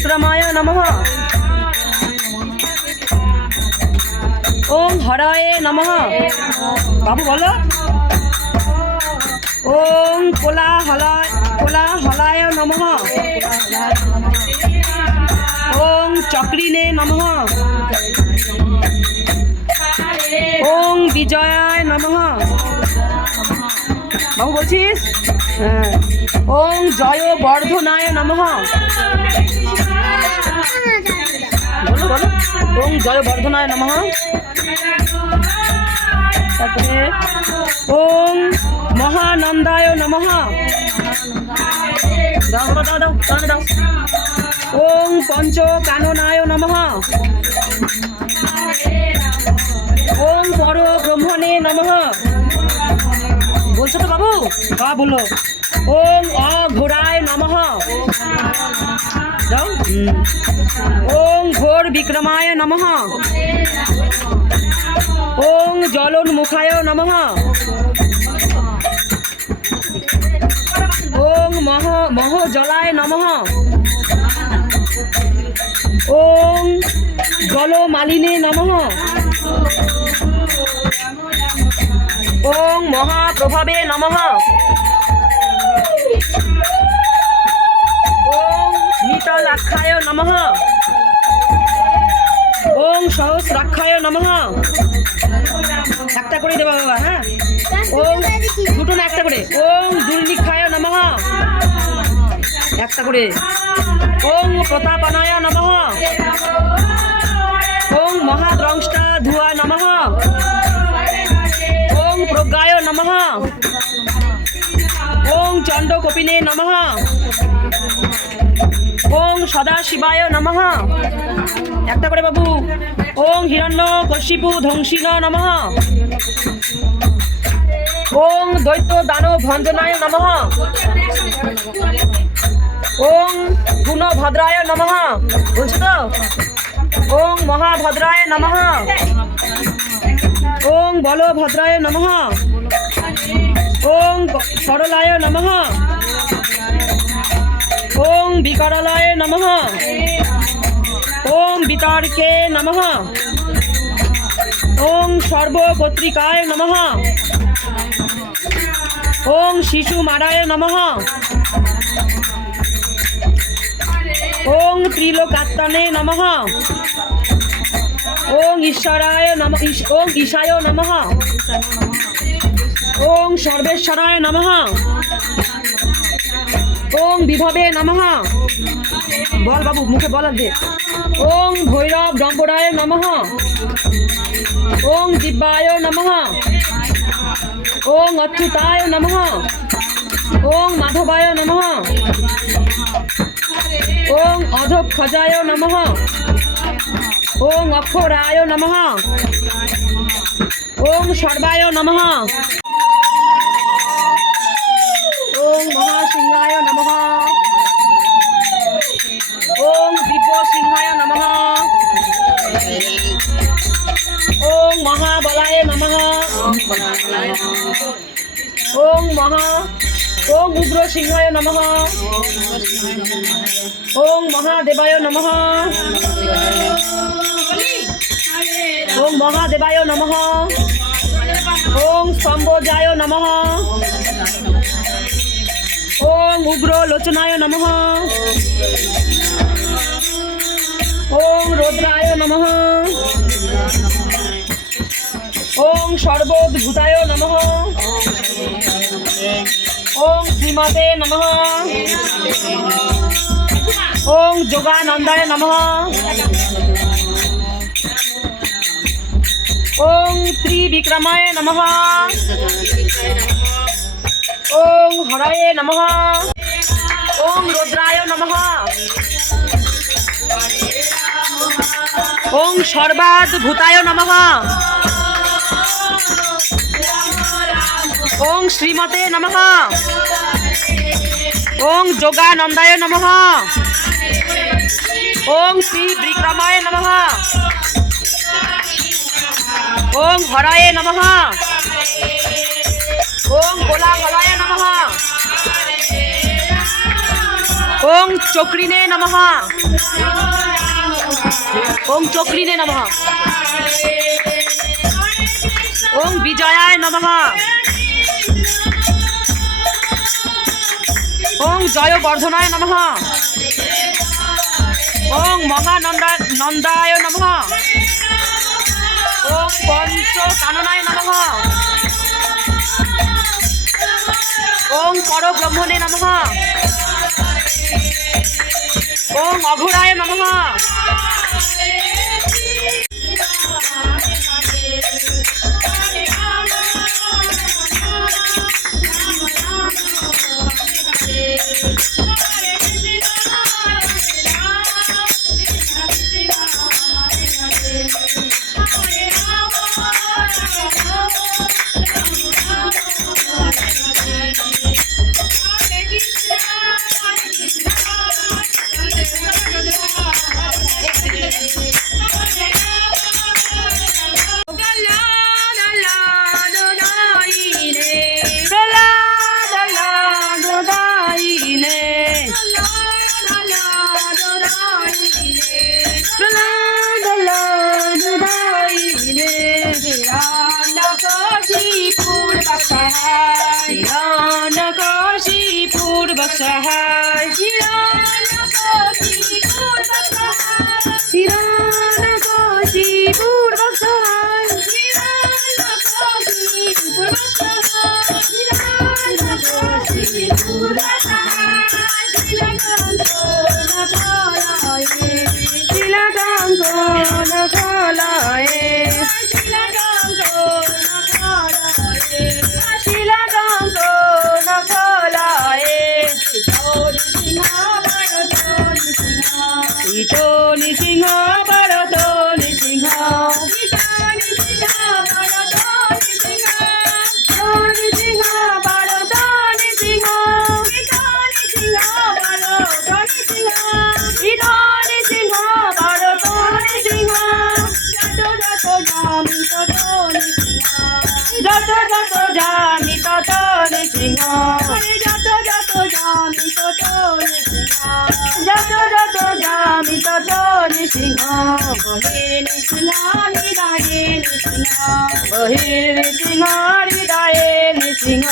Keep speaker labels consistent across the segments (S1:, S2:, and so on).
S1: বিক্রমায় নমঃ। ওং হরায় নমঃ। বাবু বলো। ওং কোলাহলায় কোলাহলায় নমঃ। ওং চক্রিনে নমঃ। ওং বিজয়ায় নমঃ। বাবু বলছিস? হ্যাঁ। ওং জয় বর্ধনায় নমঃ। বলো বলো। ওং জয় বর্ধনায় নমঃ। তারপরে ওং মহানন্দায় নমঃ। দাও দাও দাও দাও দাও দাও। ওং পঞ্চ কাননায় নমঃ। ওং পর ব্রহ্মণে নমঃ। বলছো তো বাবু? হ্যাঁ বলল ওং অঘোরায় নমঃ। যাও। ওং ঘোর বিক্রমায় নমঃ। ওং জলোন্মুখায় নমঃ। ওং মহ মহ জলায় নমঃ। ওং জলমালিনে নমঃ। ওং মহাপ্রভাবে নমঃ। নিতলাক্ষায় নমঃ। ওং সহস্রাক্ষায় নমঃ। একটা করে দেবা বাবা হ্যাঁ? ওং দুটো না একটা করে? ওং দুর্নিক্ষায় নমঃ। একটা করে। ওং প্রতাপনায় নমঃ। ওং মহাদ্রংষ্টা ধুয়া নমঃ। ওং প্রজ্ঞায় নমঃ। ওং চণ্ডকোপিনে নমঃ। ওং সদাশিবায় নমঃ। একটা করে বাবু। ওং হিরণ্য কশিপু ধ্বংসিন নমঃ। ওং দৈত্য দানব ভঞ্জনায় নমঃ। ওং গুণভদ্রায় নমঃ। বলছো তো? ওং মহাভদ্রায় নমঃ। ওং বলভদ্রায় নমঃ। ওং সরলায় নমঃ। ওং বিকরলায় নমঃ। ওং বিতর্কে নমঃ। ওং সর্বপত্রিকায় নমঃ। ওং শিশু মারায় নমঃ। ওং ত্রিলোকাত্তানে নমঃ। ওং ঈশ্বরায় নম ইস- ওং ঈশায় নমঃ। ওং সর্বেশ্বরায় নমঃ। ওং বিভবে নমঃ। বল বাবু, মুখে বল আগে ওং ভৈরব ডম্বরায় নমঃ। ওং দিব্যায় নমঃ। ওং অচ্যুতায় নমঃ। ওং মাধবায় নমঃ। ওং অধক্ষজায় নমঃ। ওং অক্ষরায় নমঃ। ওং সর্বায় নমঃ। মহাসিংহায় নমঃ। ওং দিব্য সিংহায় নমঃ। ওং মহাবলায় নমঃ। ওং মহা, ওং উগ্র সিংহায় নমঃ। ওং মহাদেবায় নমঃ। ওং মহাদেবায় নমঃ। ওং স্তম্ভজায় নমঃ। ওং উগ্র লোচনায় নমঃ। ওং রৌদ্রায় নমঃ। ওং সর্বোদ্ভূতায় নমঃ। ওং শ্রীমতে নমঃ। ওং যোগানন্দায় নমঃ। ওং ত্রিবিক্রমায় নমঃ। ওং হরায় নমঃ। ওং রুদ্রায় নমঃ। ওং সর্বাদ্ভূতায় নমঃ। ওং শ্রীমতে নমঃ। ওং যোগানন্দায় নমঃ। ওং শ্রী বিক্রমায় নমঃ। ওং হরায় নমঃ। ওং কোলাহলায় নমঃ।
S2: ওং চক্রিনে নমঃ। ওং চক্রিনে নমঃ। ওং বিজয়ায় নমঃ। ওং জয়বর্ধনায় নমঃ। ওং মহানন্দা নন্দায় নমঃ। ওং পঞ্চ কাননায় নমঃ। ওং পরব্রহ্মণে নম। ওং অঘোরায় নমঃ। পূর্বক সহায় হিরণ কোশি পূর্বক সহায় শিলাকাঙ্কন নিসিংহ যত যত জামি তত নিসিংহ বহির নিসিংহ হৃদয়ে নিসিংহ বহির নিসিংহ হৃদয়ে নিসিংহ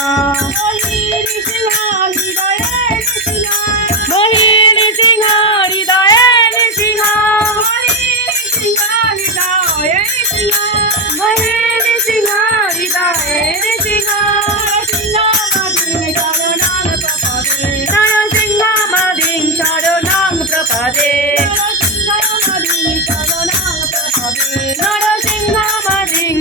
S2: বহির নিসিংহ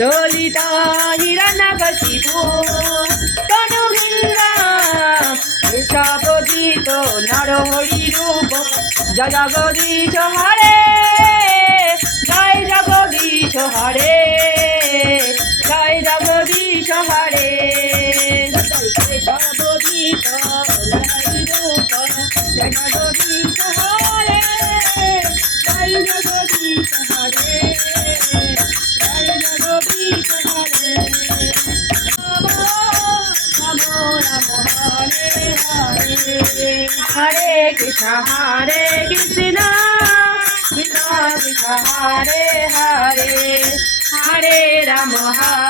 S2: দলিতা হিরণ্য কশিপু তনু ভিঙ্গা এসপতিত নর হরি রূপ। জগদীশ হরে, জয় জগদীশ হরে, জয় জগদীশ হরে। হরে রাম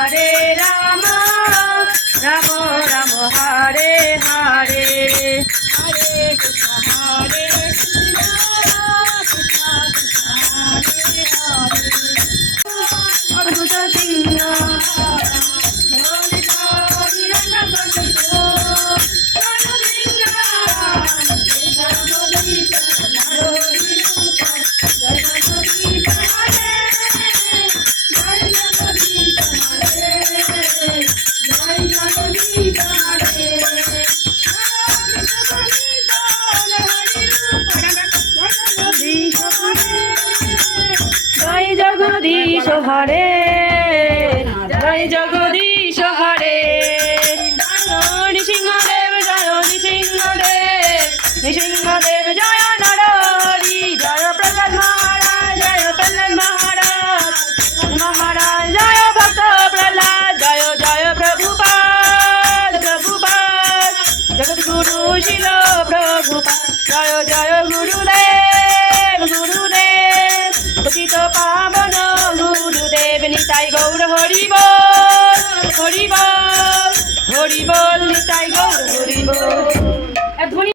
S1: জগদীশ জগ